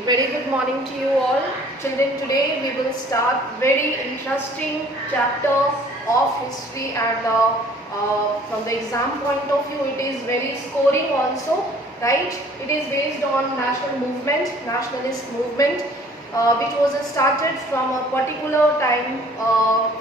Very good morning to you all. Children, today we will start very interesting chapter of history, and from the exam point of view it is very scoring also, right? It is based on national movement, nationalist movement, which was started from a particular time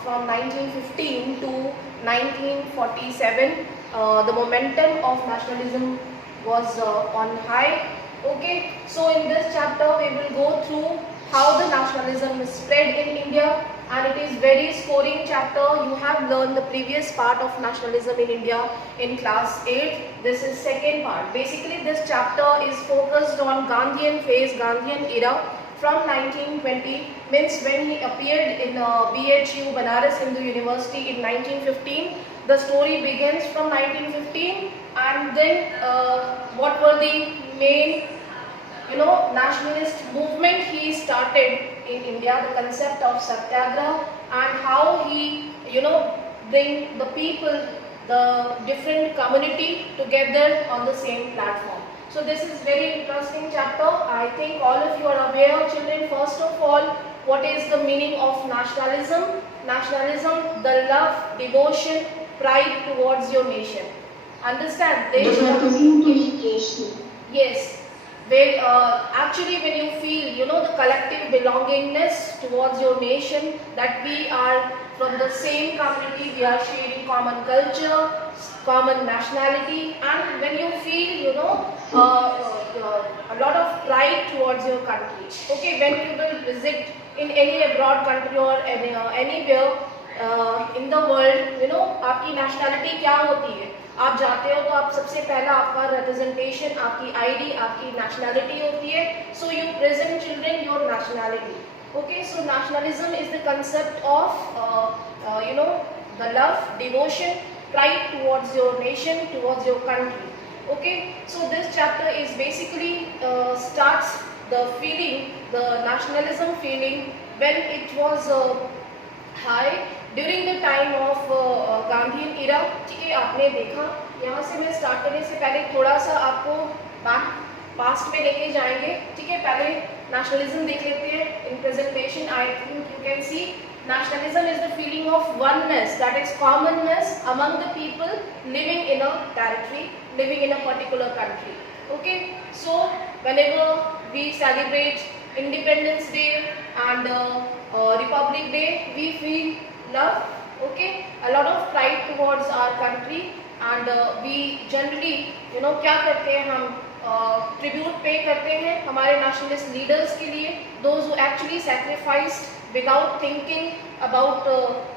from 1915 to 1947. The momentum of nationalism was on high. Okay, so in this chapter we will go through how the nationalism spread in India, and it is very scoring chapter. You have learned the previous part of nationalism in India in class 8. This is second part. Basically this chapter is focused on Gandhian phase, Gandhian era from 1920, means when he appeared in BHU, Banaras Hindu University in 1915. The story begins from 1915, and then what were the main nationalist movement he started in India, the concept of Satyagraha, and how he bring the people, the different community together on the same platform. So this is very interesting chapter. I think all of you are aware, children, first of all, what is the meaning of nationalism? Nationalism, the love, devotion, pride towards your nation. Understand? The representation. Yes. Actually when you feel the collective belongingness towards your nation, that we are from the same community, we are sharing common culture, common nationality, and when you feel a lot of pride towards your country. Okay, when you will visit in any abroad country or anywhere in the world, आपकी nationality क्या होती है? आप जाते हो तो आप सबसे पहला आपका representation, आपकी ID, आपकी nationality होती है. So you present children your nationality. Okay, so nationalism is the concept of the love, devotion, pride towards your nation, towards your country. Okay, so this chapter is basically starts the feeling, the nationalism feeling when it was high during the time of Gandhian era. ठीक है, आपने देखा. यहाँ से मैं स्टार्ट करने से पहले थोड़ा सा आपको पास्ट में लेके जाएंगे. ठीक है, पहले नेशनलिज्म देख लेते हैं. In presentation I think you can C nationalism is the feeling of oneness, that is commonness among the people living in a territory, living in a particular country. Okay, so whenever we celebrate Independence Day and Republic Day, we feel love, okay, a lot of pride towards our country, and we generally क्या करते हैं, हम tribute pay करते हैं हमारे nationalist leaders के लिए, those who actually sacrificed without thinking about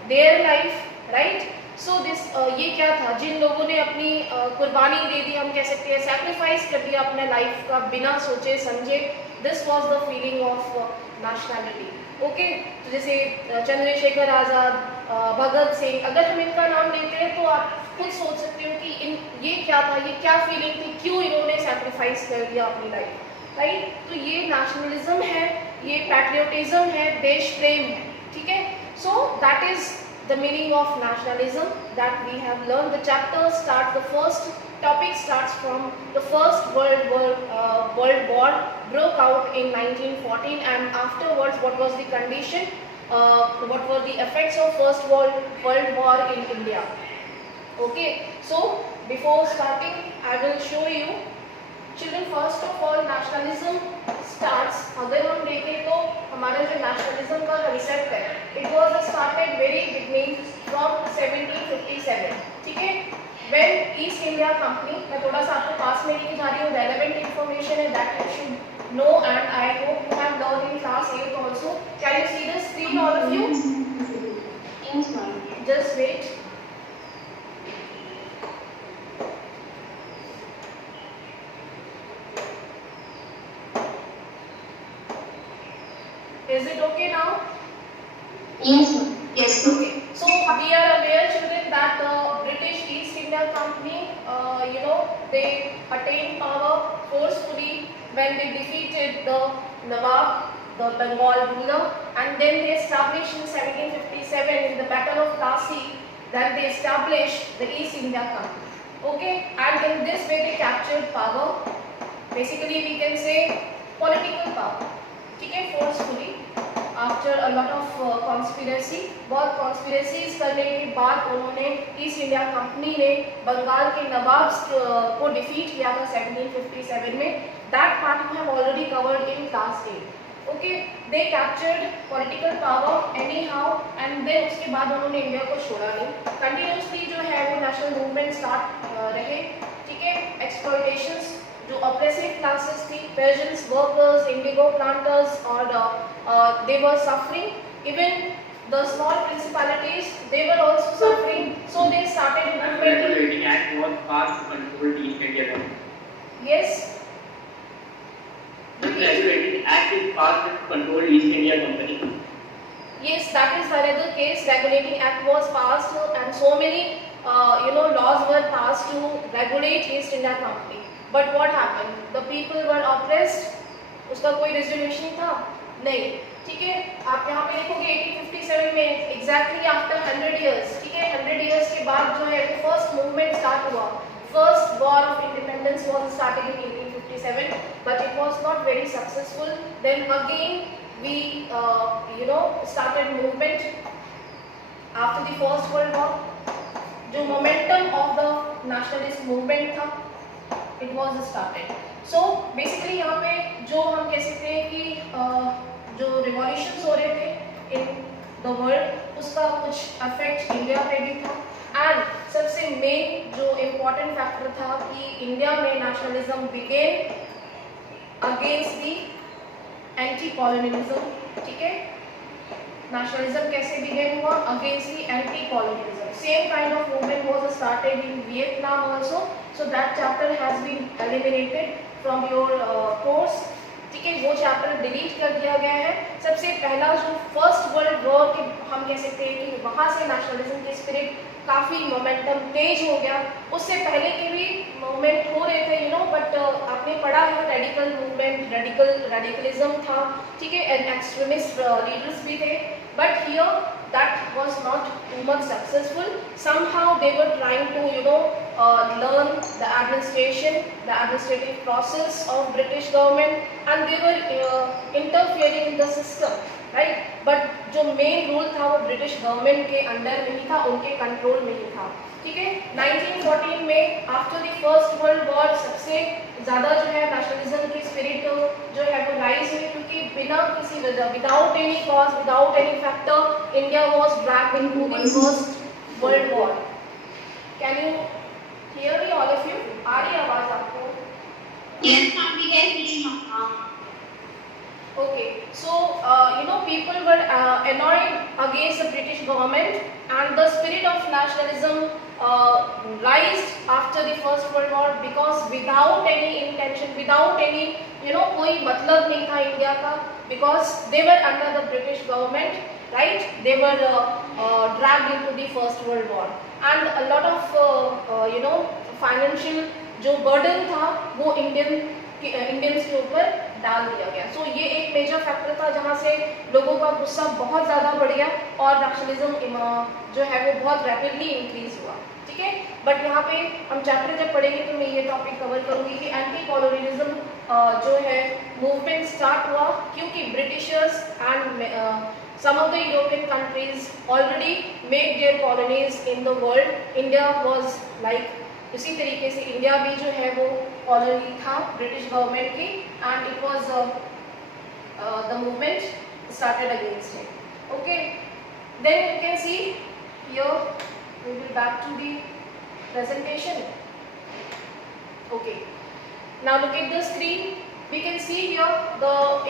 their life, right? So this ये क्या था, जिन लोगों ने अपनी कुर्बानी दे दी, हम कह सकते हैं sacrifice कर दिया अपने life का बिना सोचे समझे. This was the feeling of nationality. Okay, तो जैसे चंद्रशेखर आज़ाद, भगत सिंह, अगर हम इनका नाम लेते हैं तो आप खुद सोच सकते हो कि ये क्या था, ये क्या फीलिंग थी, क्यों इन्होंने सैक्रिफाइस कर दिया अपनी लाइफ, राइट? तो ये नेशनलिज्म है, ये पैट्रियोटिज्म है, देश प्रेम है. ठीक है, so that is the meaning of nationalism that we have learn. The chapter start, the first topic starts from the first world war broke out in 1914, and afterwards what was the condition, what were the effects of first world war in India. Okay, so before starting I will show you, children, first of all nationalism starts, अगर हम देखें तो हमारा जो nationalism का concept है, it was started very beginning from 1757. ठीक है, when East India Company, मैं थोड़ा सा आपको पास में लेके जा रही हूँ, relevant information है that you should know, and I hope you have learned in class 8 also. Can you see the screen, all of you? Yes, ma'am. Just wait. Is it okay now? Yes, ma'am. Yes, okay. So we are aware, children, that the British East India Company, they attained power forcefully when they defeated the Nawab, the Bengal ruler, and then they established in 1757 in the Battle of Plassey, that they established the East India Company. Okay, and in this way they captured power. Basically, we can say political political power, ठीक है, forcefully after a lot of conspiracy, बहुत कॉन्स्पिरेसीज करने के बाद उन्होंने east India company ने बंगाल के नवाब को डिफीट किया था 1757 में. That part we have already covered in class 8. Okay, they captured political power anyhow and then उसके बाद उन्होंने इंडिया को छोड़ा नहीं. कंटिन्यूसली जो है वो नेशनल मूवमेंट स्टार्ट रहे, ठीक है. एक्सप्लॉयटेशंस, जो ऑप्रेसिव क्लासेस थी, पेजेंट्स, वर्कर्स, इंडिगो प्लांटर्स, और they were suffering. Even the small principalities, they were also suffering. So they started movement. Regulating Act was passed to control East India Company. Yes. The Regulating Act is passed to control East India Company. Yes, that is another case. Regulating Act was passed and so many laws were passed to regulate East India Company. But what happened? The people were oppressed. उसका कोई resolution था? नहीं. ठीक है, आप यहाँ पे देखोगे 1857 में exactly after 100 years, ठीक है, 100 years के बाद जो है वो first movement start हुआ. First war of independence was started in 1857, but it was not very successful. Then again we started movement after the First World War. जो momentum of the nationalist movement था, it was started. So basically यहाँ पे जो हम कह सकते हैं कि जो revolutions हो रहे थे in the world, उसका कुछ effect इंडिया पे भी था. एंड सबसे मेन जो इम्पोर्टेंट फैक्टर था कि इंडिया में nationalism began against the anti colonialism. ठीक है, नेशनलिज्म कैसे बिगेन हुआ? Against the anti colonialism. Same kind of movement was started in Vietnam also. So that chapter has been eliminated from your course. ठीक है, वो chapter delete कर दिया गया है. सबसे पहला जो फर्स्ट वर्ल्ड वॉर के हम कह सकते हैं कि वहाँ से नेशनलिज्म की स्पिरिट काफ़ी मोमेंटम तेज हो गया. उससे पहले के भी मूवमेंट हो रहे थे बट आपने पढ़ा है रेडिकल मूवमेंट, रेडिकलिज्म था, ठीक है, एंड एक्सट्रीमिस्ट लीडर्स भी थे. But here that was not too much successful. Somehow they were trying to learn the administrative process of British government, and they were interfering in the system, right? But जो main rule था वो British government के अंडर में ही था, उनके कंट्रोल में ही था. ठीक है, 1914 में after the first world war सबसे ज़्यादा जो है नेशनलिज्म की स्पिरिट जो है वो राइज हुई, क्योंकि बिना किसी वजह, without any cause, without any factor, India was dragged into the first world war. Can you hear me all of you? आ रही आवाज आपको? Yes, ma'am, we can hear you, ma'am. Okay, so people were annoyed against the British government, and the spirit of nationalism rised after the First World War, because without any intention, without any कोई मतलब नहीं था इंडिया का, because they were under the British government, right? They were dragged into the First World War, and a lot of financial जो burden था वो इंडियंस के ऊपर डाल दिया गया. सो ये एक मेजर फैक्टर था जहाँ से लोगों का गुस्सा बहुत ज़्यादा बढ़ गया और नेशनलिज्म जो है वो बहुत रैपिडली इंक्रीज हुआ. ठीक है, बट यहाँ पे हम चैप्टर जब पढ़ेंगे तो मैं ये टॉपिक कवर करूँगी कि एंटी कॉलोनियलिज्म जो है मूवमेंट स्टार्ट हुआ क्योंकि Britishers and some of the European countries already made their colonies in the world. India was like, इसी तरीके से इंडिया भी जो है वो कॉलोनी था ब्रिटिश गवर्नमेंट की, and it was the movement started against it. Okay, then you can see here we will back to the presentation. Okay, now look at the screen. We can see here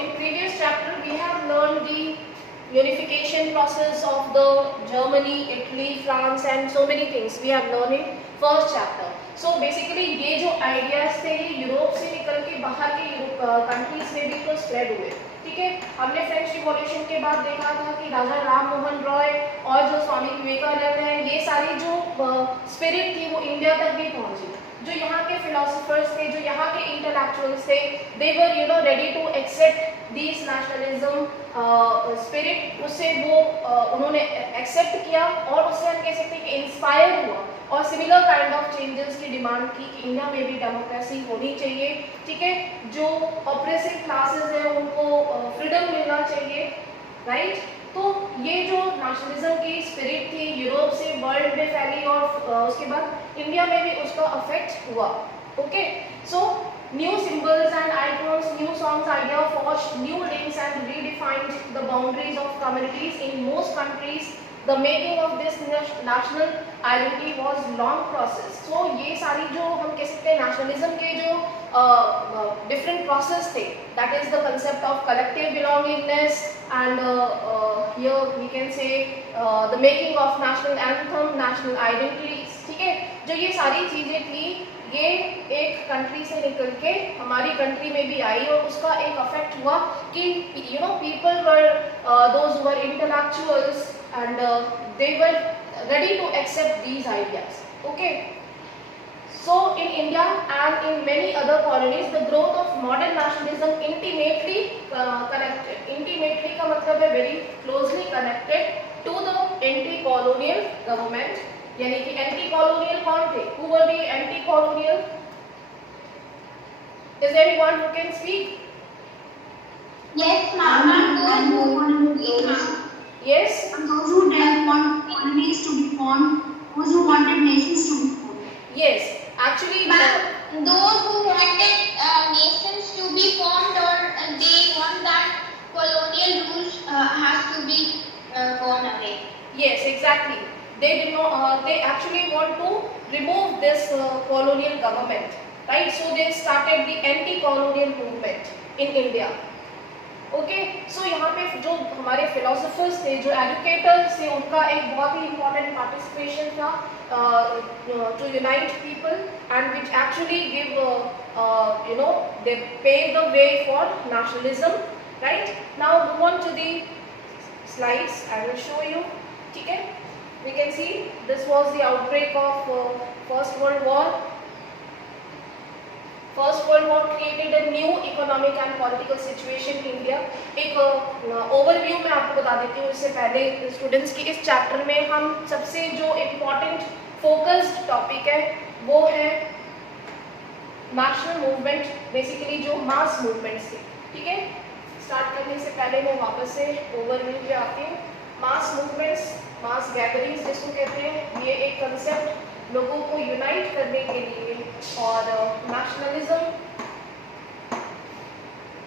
in previous chapter we have learned the unification process of the Germany, Italy, France and so many things we have learned in first chapter. So basically ये जो ideas थे ये यूरोप से निकल के बाहर के कंट्रीज में भी तो स्प्रेड हुए. ठीक है, हमने फ्रेंच रिवॉल्यूशन के बाद देखा था कि राजा राम मोहन रॉय और जो स्वामी विवेकानंद हैं, ये सारी जो स्पिरिट थी वो इंडिया तक भी पहुंची. जो यहाँ के फिलोसोफर्स थे, जो यहाँ के इंटेलेक्चुअल्स थे, they were ready to accept this nationalism spirit. उससे वो उन्होंने एक्सेप्ट किया और उससे हम कह सकते हैं कि इंस्पायर हुआ और सिमिलर काइंड ऑफ चेंजेस की डिमांड की कि इंडिया में भी डेमोक्रेसी होनी चाहिए. ठीक है, जो ऑप्रेसिव क्लासेस हैं उनको चाहिए, राइट? तो ये जो नेशनलिज्म की स्पिरिट थी यूरोप से वर्ल्ड में फैली और उसके बाद इंडिया में भी उसका अफेक्ट हुआ. ओके, सो new symbols and icons, new songs idea forged new links and redefined the boundaries of communities in most countries. The making of this national identity was long process. So ये सारी जो हम कह सकते हैं nationalism के जो different process थे, that is the concept of collective belongingness and here we can say the making of national anthem, national identities. ठीक है, जो ये सारी चीजें थी ये एक कंट्री से निकल के हमारी कंट्री में भी आई और उसका एक अफेक्ट हुआ कि you know people were those were intellectuals and they were ready to accept these ideas. Okay, so in India and in many other colonies the growth of modern nationalism intimately connected. Intimately का मतलब है very closely connected to the anti colonial government. यानी कि anti colonial कौन थे? Who were the anti colonial? Is there anyone who can speak? Yes, ma'am. Yes. And those who didn't want colonies to be formed, those who wanted nations to be formed. Yes, actually. Ma'am, those who wanted nations to be formed, or they want that colonial rules has to be gone away. Yes, exactly. They did not. They actually want to remove this colonial government, right? So they started the anti-colonial movement in India. Okay, so यहाँ पे जो हमारे philosophers थे, जो educators थे, उनका एक बहुत ही important participation था to unite people and which actually give you know they pave the way for nationalism, right? Now move on to the slides. I will show you. ठीक है? We can see this was the outbreak of First World War. First World War created a new economic and political situation in India. एक overview मैं आपको बता देती हूँ इससे पहले students की. इस chapter में हम सबसे जो important focused topic है वो है national movement, basically जो mass movements थे. ठीक है? Start करने से पहले मैं वापस से overview पे आती हूँ. मास मूवमेंट्स, मास गैदरिंग्स जिसको कहते हैं, ये एक कंसेप्ट लोगों को यूनाइट करने के लिए और नेशनलिज्म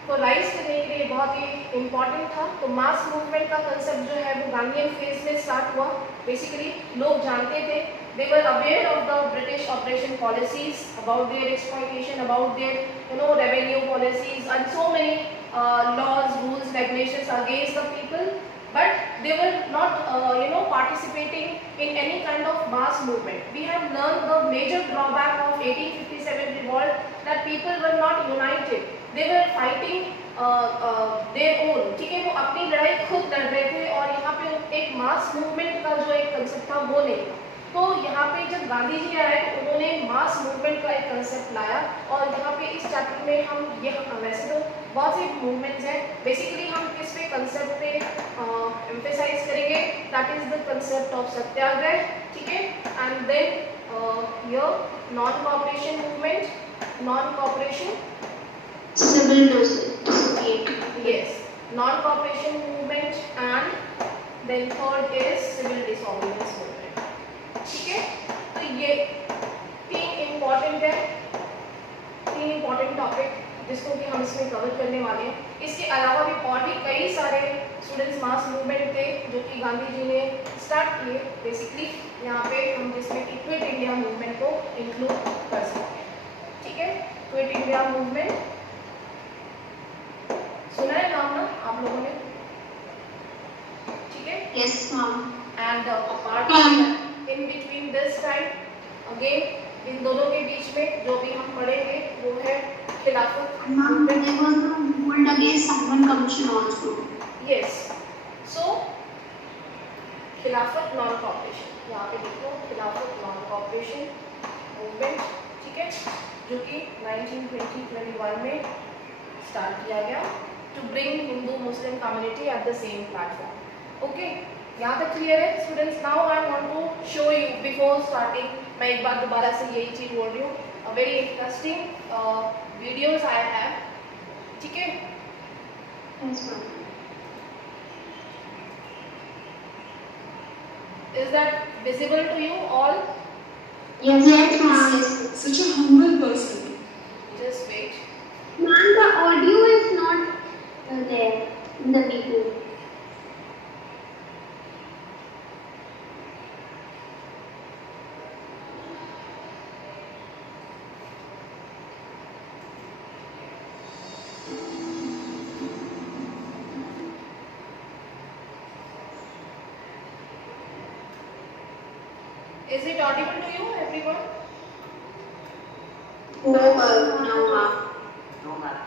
को राइज करने के लिए बहुत ही इम्पॉर्टेंट था. तो मास मूवमेंट का कंसेप्ट जो है वो गांधीयन फेज में स्टार्ट हुआ. बेसिकली लोग जानते थे, they were aware of the British operation policies, about their exploitation, about their revenue policies and so many laws, rules, regulations against the people. But they were not, participating in any kind of mass movement. We have learned the major drawback of 1857 revolt, that people were not united. They were fighting their own. ठीक है, वो अपनी लड़ाई खुद लड़ रहे थे और यहाँ पे एक mass movement का जो एक concept था वो नहीं था. तो यहाँ पे जब गांधी जी आए तो उन्होंने मास मूवमेंट का एक कंसेप्ट लाया और यहाँ पे इस चैप्टर में हम ये वैसे तो बहुत से मूवमेंट्स हैं, बेसिकली हम किस पे कंसेप्ट पे एम्फेसाइज करेंगे, that is the concept of satyagraha. ठीक है, and then your non cooperation movement, non cooperation Civil disobedience. Yes, non cooperation movement, and then third is civil disobedience movement. ठीक है, तो ये तीन इम्पोर्टेंट है, तीन इम्पोर्टेंट टॉपिक जिसको कि हम इसमें कवर करने वाले हैं. इसके अलावा भी और भी कई सारे स्टूडेंट्स मास मूवमेंट थे जो कि गांधी जी ने स्टार्ट किए. बेसिकली यहाँ पे हम जिसमें कि क्विट इंडिया मूवमेंट को इंक्लूड कर सकते हैं. ठीक है, क्विट इंडिया मूवमेंट सुना है नाम ना आप लोगों ने? ठीक है. Yes, ma'am. And apart in between this time, again इन दोनों के बीच में जो भी हम पढ़ेंगे वो है खिलाफत. Ma'am, there was the movement against Salman Commission also. Yes. So खिलाफत नॉन कॉपरेशन, यहाँ पे देखो खिलाफत नॉन कॉपरेशन मूवमेंट. ठीक है, जो कि 1920-21 में स्टार्ट किया गया to bring Hindu Muslim community at the same platform. Okay, यहाँ तक क्लियर है students? Now I want to show you before starting, मैं एक बार दोबारा से यही चीज बोल रही हूँ, very interesting videos I have. ठीक है, Yes, ma'am. Is that visible to you all? Yes, yes, ma'am. Such a humble person. Just wait. Ma'am, the audio is not there in the video. Is it audible to you, everyone? No, ma'am. No, ma'am. No, ma'am.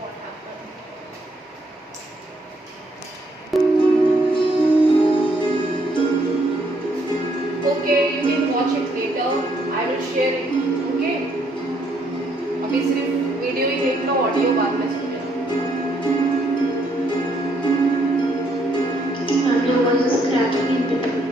What happened? Okay, you can watch it later. I will share it. Okay? अभी सिर्फ वीडियो ही देख लो, ऑडियो बाद में सुनो. And your voice is cracking in between.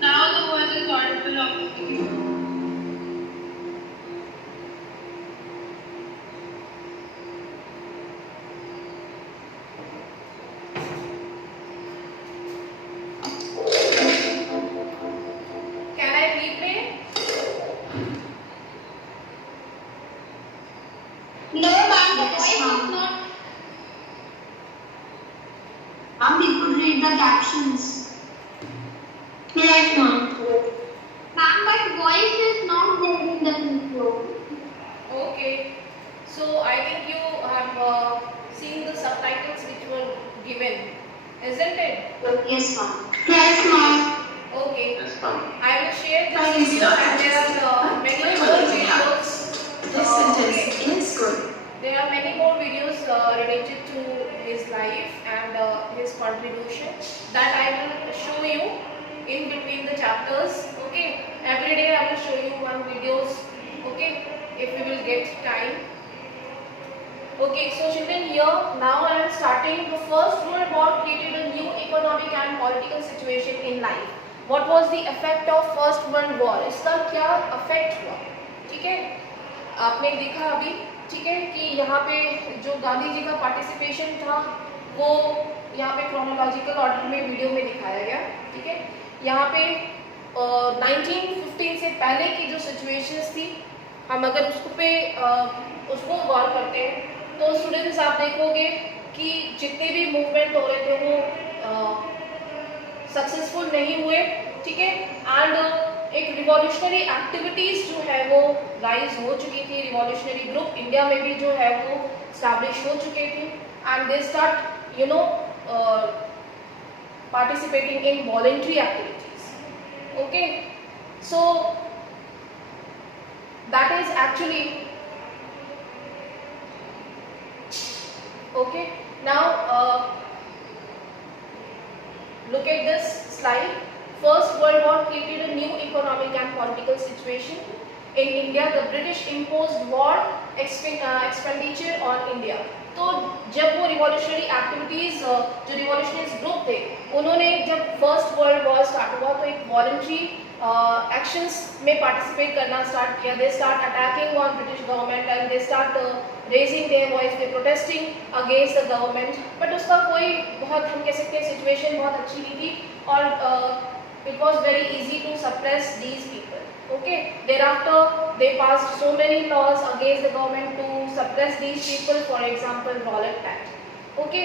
Now the voice is audible of the video. Can I replay? No, ma'am. The Yes, voice ma'am. is not. Ma'am, we could read the captions. Yes, ma'am. Ma'am, but voice is not there in the video. Okay. So I think you have seen the subtitles which were given, isn't it? Yes, ma'am. Yes, ma'am. Okay. Yes, ma'am. I will share this Thank you, video sir. and there are many Wait, more wait, yeah. videos. This sentence is good. There are many more videos related to his life and his contribution that I will show you in between the chapters. Okay. Every day I will show you one videos. Okay. If we will get time. Okay, so children, here now I am starting. The First World War created a new economic and political situation in life. What was the effect of First World War? इसका क्या effect हुआ? ठीक है? आपने देखा अभी, ठीक है, कि यहाँ पे जो गांधी जी का पार्टिसिपेशन था वो यहाँ पे क्रोनोलॉजिकल ऑर्डर में वीडियो में दिखाया गया. ठीक है, यहाँ पे 1915 से पहले की जो सिचुएशंस थी, हम अगर उसको गौर करते हैं तो स्टूडेंट्स आप देखोगे कि जितने भी मूवमेंट हो रहे थे वो सक्सेसफुल नहीं हुए. ठीक है, एंड एक रिवॉल्यूशनरी एक्टिविटीज जो है वो राइज हो चुकी थी. रिवॉल्यूशनरी ग्रुप इंडिया में भी जो है वो स्टैब्लिश हो चुके थे and they start participating in voluntary activities. Okay, so that is actually okay. Now look at this slide. First World War created a new economic and political situation in India. The British imposed war expenditure on India. तो जब वो revolutionary activities जो revolutionary group थे उन्होंने जब first world war start हुआ तो एक वॉलंटरी एक्शंस में पार्टिसिपेट करना स्टार्ट किया. They start attacking on British government and they start raising their voice, they protesting against the government. But उसका कोई बहुत, हम कह सकते हैं, सिचुएशन बहुत अच्छी नहीं थी और it was very easy to suppress these people. Okay, thereafter they passed so many laws against the government to suppress these people. For example, Rowlatt Act. Okay,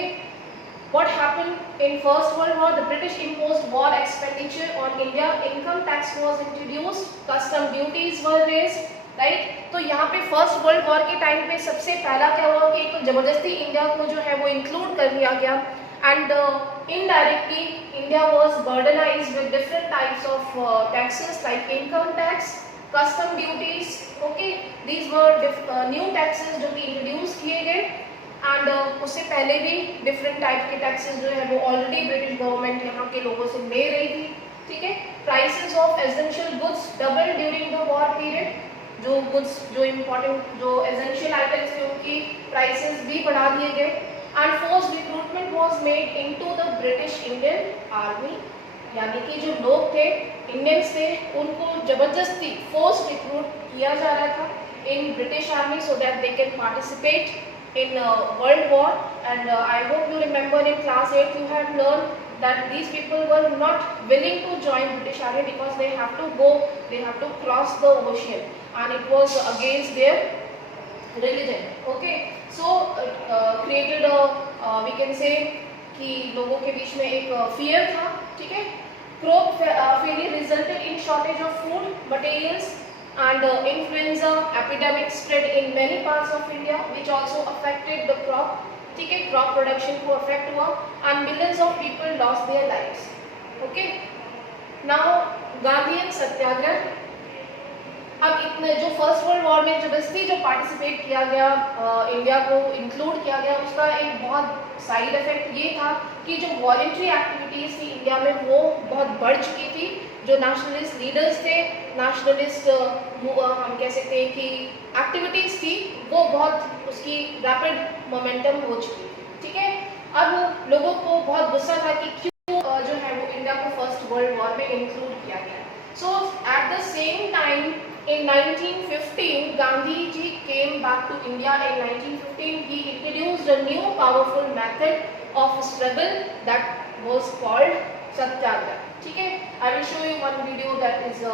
what happened in First World War? The British imposed war expenditure on India. Income tax was introduced. Custom duties were raised. Right, तो यहाँ पे first world war के टाइम पे सबसे पहला क्या हुआ कि एक तो जबरदस्ती इंडिया को जो है वो इंक्लूड कर लिया गया and indirectly India was burdenized with different types of taxes like income tax, custom duties. Okay, these were new taxes जो कि introduce किए गए and उससे पहले भी different type के taxes जो है वो already British government यहाँ के लोगों से ले रही थी. ठीक है, prices of essential goods doubled during the war period. जो goods, जो important, जो essential items थे उनकी prices भी बढ़ा दिए गए. And forced recruitment was made into the British Indian Army. यानी कि जो लोग थे, इंडियंस थे, उनको जबरदस्ती forced recruit किया जा रहा था in British Army so that they can participate in World War. And I hope you remember in class 8 you have learned that these people were not willing to join British Army because they have to go, they have to cross the ocean, and it was against their religion. Okay, so created a we can say कि लोगों के बीच में एक fear था. ठीक है, crop failure resulted in shortage of food materials and influenza epidemic spread in many parts of India which also affected the crop. ठीक है, crop production को affect हुआ and millions of people lost their lives. Okay, now Gandhian सत्याग्रह. अब इतने जो first world war में जबरदस्ती जो पार्टिसिपेट किया गया, इंडिया को इंक्लूड किया गया, उसका एक बहुत साइड इफेक्ट ये था कि जो वॉलंटरी एक्टिविटीज़ थी इंडिया में वो बहुत बढ़ चुकी थी. जो नेशनलिस्ट लीडर्स थे, नेशनलिस्ट हम कह सकते हैं कि एक्टिविटीज़ थी, वो बहुत उसकी रैपिड मोमेंटम हो चुकी थी. ठीक है, अब लोगों को बहुत गुस्सा था कि क्यों जो है वो इंडिया को फर्स्ट वर्ल्ड वॉर में इंक्लूड किया गया. So at the same time in 1915 Gandhi ji came back to India. In 1915 he introduced a new powerful method of struggle that was called satyagrah. ठीक है, I will show you one video that is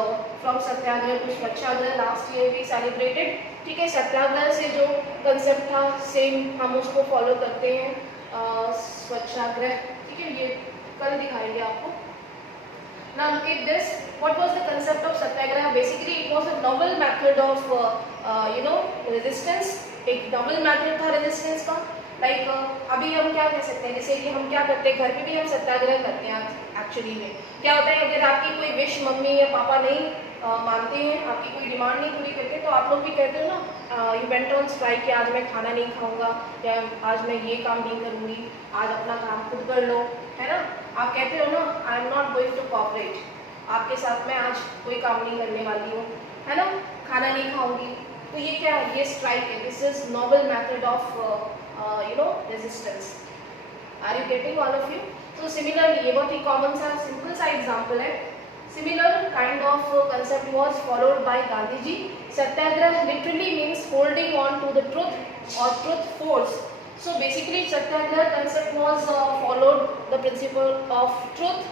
from satyagrah to swachhagrah. Last year we celebrated. ठीक है, सत्याग्रह से जो कंसेप्ट था सेम हम उसको फॉलो करते हैं. स्वच्छाग्रह, ठीक है, ये कल दिखाएंगे आपको. Now look at this. What was the concept of satyagraha? Basically, it was a novel method of, resistance. एक novel method था resistance का. Like अभी हम क्या कह सकते हैं, जैसे कि हम क्या करते हैं, घर पे भी हम सत्याग्रह करते हैं. एक्चुअली में क्या होता है, अगर आपकी कोई विश मम्मी या पापा नहीं मानते हैं, आपकी कोई डिमांड नहीं पूरी करते, तो आप लोग भी कहते हो ना, यू वेंट ऑन स्ट्राइक कि आज मैं खाना नहीं खाऊंगा या आज मैं ये काम नहीं करूँगी, आज अपना काम खुद कर लो, है ना. आप कहते हो ना, I am not going to cooperate, आपके साथ मैं आज कोई काम नहीं करने वाली हूँ, है ना, खाना नहीं खाऊंगी. तो ये क्या है, ये स्ट्राइक है. This is noble method of resistance. Are you getting all of you? तो सिमिलरली ये बहुत ही कॉमन सा सिंपल सा एग्जाम्पल है. Similar kind of concept was followed by Gandhi ji. Satyagraha literally means holding on to the truth or truth force. So basically Satyagraha concept was followed the principle of truth.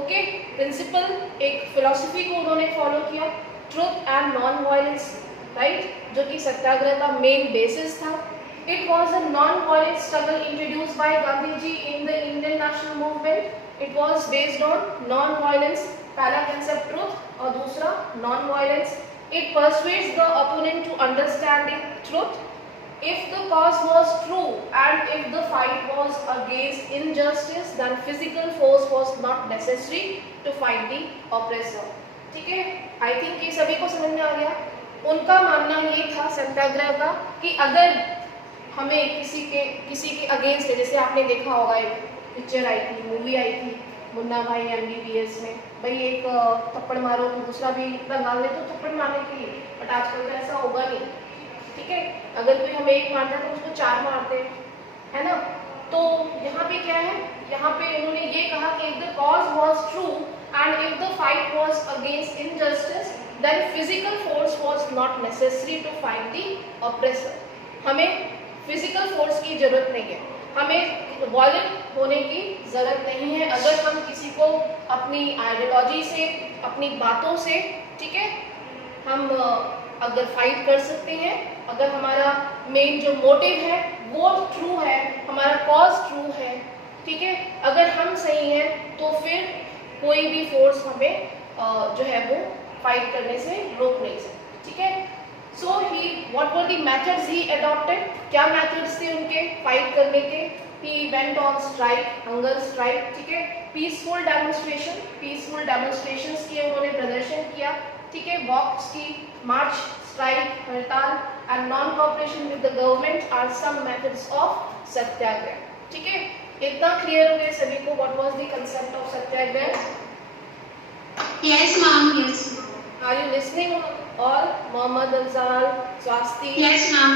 Okay, principle एक philosophy को उन्होंने follow किया, truth and non-violence, right? जो कि सत्याग्रह का main basis था. It was a non-violent struggle introduced by Gandhi ji in the Indian national movement. It was based on non-violence. पहला concept truth और दूसरा non-violence. It persuades the opponent to understanding truth. If the cause was true and if the fight was against injustice, then physical force was not necessary to fight the oppressor. ठीक है, I think ये सभी को समझ में आ गया. उनका मानना ये था सत्याग्रह का कि अगर हमें किसी के अगेंस्ट है, जैसे आपने देखा होगा एक पिक्चर आई थी, मूवी आई थी मुन्ना भाई MBBS में, भाई एक थप्पड़ मारो तो दूसरा भी दंगाल दे, तो थप्पड़ मारने के लिए. बट आजकल तो ऐसा होगा नहीं. ठीक है, अगर कोई हमें एक मारता है तो उसको 4 मारते हैं, है ना. तो यहाँ पे क्या है, यहाँ पे उन्होंने ये कहा कि if the cause was true and if the fight was against injustice, then physical force was not necessary to fight the oppressor. हमें physical force की जरूरत नहीं है, हमें violent होने की जरूरत नहीं है अगर हम किसी को अपनी आइडियोलॉजी से, अपनी बातों से, ठीक है, हम अगर फाइट कर सकते हैं, अगर हमारा मेन जो मोटिव है वो ट्रू है, हमारा कॉज ट्रू है, ठीक है, अगर हम सही हैं तो फिर कोई भी फोर्स हमें जो है वो फाइट करने से रोक नहीं सकती, ठीक है। So he what were the methods he adopted, क्या मेथड्स थे उनके फाइट करने के? He went on strike, hunger strike, ठीक है, पीसफुल डेमोन्स्ट्रेशंस किए, उन्होंने प्रदर्शन किया, ठीक है, वॉक्स की, मार्च, स्ट्राइक, हड़ताल and non cooperation with the government are some methods of satyagraha, ठीक है। इतना क्लियर हो गया सभी को what was the concept of satyagraha? Yes, ma'am. Yes. Are you listening all? Mohammad Afzal, Swasti? Yes, ma'am.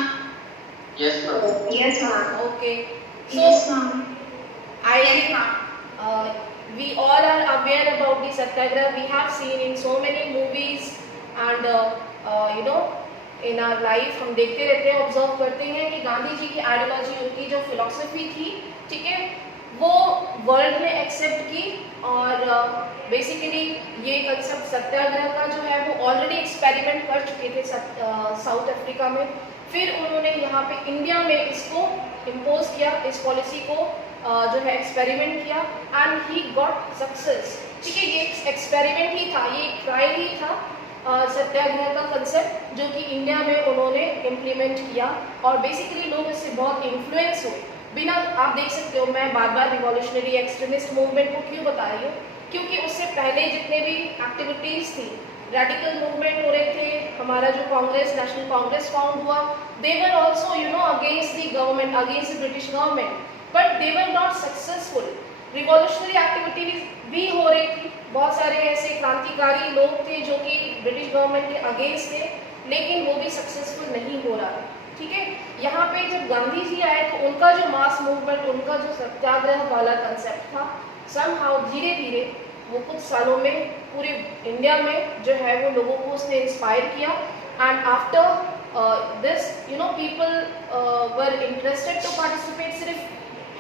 Yes, ma'am. Yes, ma'am. Okay. So, Yes, ma'am. I we all are aware about the Satyagraha. We have seen in so many movies and you know in our life हम देखते रहते हैं, ऑब्जर्व करते हैं कि गांधी जी की आइडियोलॉजी, उनकी जो फिलॉसफी थी, ठीक है, वो वर्ल्ड ने एक्सेप्ट की और बेसिकली ये कंसेप्ट सत्याग्रह का जो है वो ऑलरेडी एक्सपेरिमेंट कर चुके थे साउथ अफ्रीका में, फिर उन्होंने यहाँ पे इंडिया में इसको इम्पोज किया, इस पॉलिसी को जो है एक्सपेरिमेंट किया एंड ही गॉट सक्सेस, ठीक है। ये एक्सपेरिमेंट ही था, ये ट्रायल ही था सत्याग्रह का कंसेप्ट जो कि इंडिया में उन्होंने इम्प्लीमेंट किया और बेसिकली लोग इससे बहुत इन्फ्लुएंस हुए। बिना, आप देख सकते हो मैं बार बार रिवॉल्यूशनरी एक्सट्रीमिस्ट मूवमेंट को क्यों बता रही हूँ, क्योंकि उससे पहले जितने भी एक्टिविटीज़ थी, रेडिकल मूवमेंट हो रहे थे, हमारा जो कांग्रेस, नेशनल कांग्रेस फाउंड हुआ, they were also you know against the government, against the British government, but they were not successful. Revolutionary activities भी हो रही थी, बहुत सारे ऐसे क्रांतिकारी लोग थे जो कि ब्रिटिश गवर्नमेंट के अगेंस्ट थे, लेकिन वो भी सक्सेसफुल नहीं हो रहा है, ठीक है। यहाँ पे जब गांधी जी आए तो उनका जो मास मूवमेंट, उनका जो सत्याग्रह वाला कंसेप्ट था, समहाउ धीरे धीरे वो कुछ सालों में पूरे इंडिया में जो है वो लोगों को उसने इंस्पायर किया and after this you know people were interested to participate. सिर्फ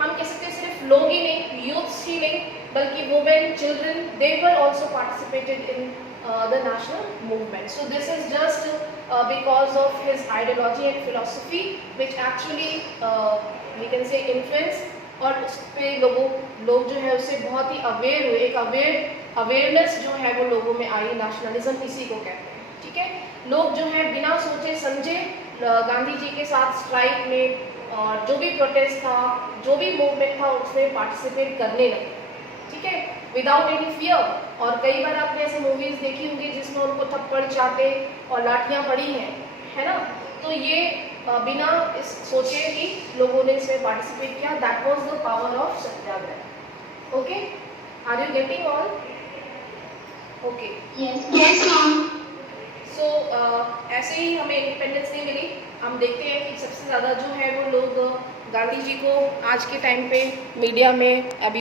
हम कह सकते हैं सिर्फ लोग ही नहीं, यूथ्स ही नहीं, बल्कि women, children, they were also participated in the national movement. So this is just because of his ideology and philosophy which actually we can say influence, और उस पे लोग जो है उससे बहुत ही अवेयर हुए, एक अवेयरनेस जो है वो लोगों में आई, नेशनलिज्म इसी को कहते हैं, ठीक है। लोग जो है बिना सोचे समझे गांधी जी के साथ स्ट्राइक में और जो भी प्रोटेस्ट था, जो भी मूवमेंट था उसमें पार्टिसिपेट करने लगे, ठीक है, विदाउट एनी फियर। और कई बार आपने ऐसे मूवीज देखी होंगी जिसमें उनको थप्पड़ चाटे और लाठियां पड़ी हैं, है ना, तो ये बिना इस सोचे ही लोगों ने इसमें पार्टिसिपेट किया। That was the power of satyagraha. Okay, are you getting all? Okay, Yes. Yes, ma'am. सो ऐसे ही हमें इंडिपेंडेंस नहीं मिली। हम देखते हैं कि सबसे ज़्यादा जो है वो लोग गांधी जी को आज के टाइम पे मीडिया में अभी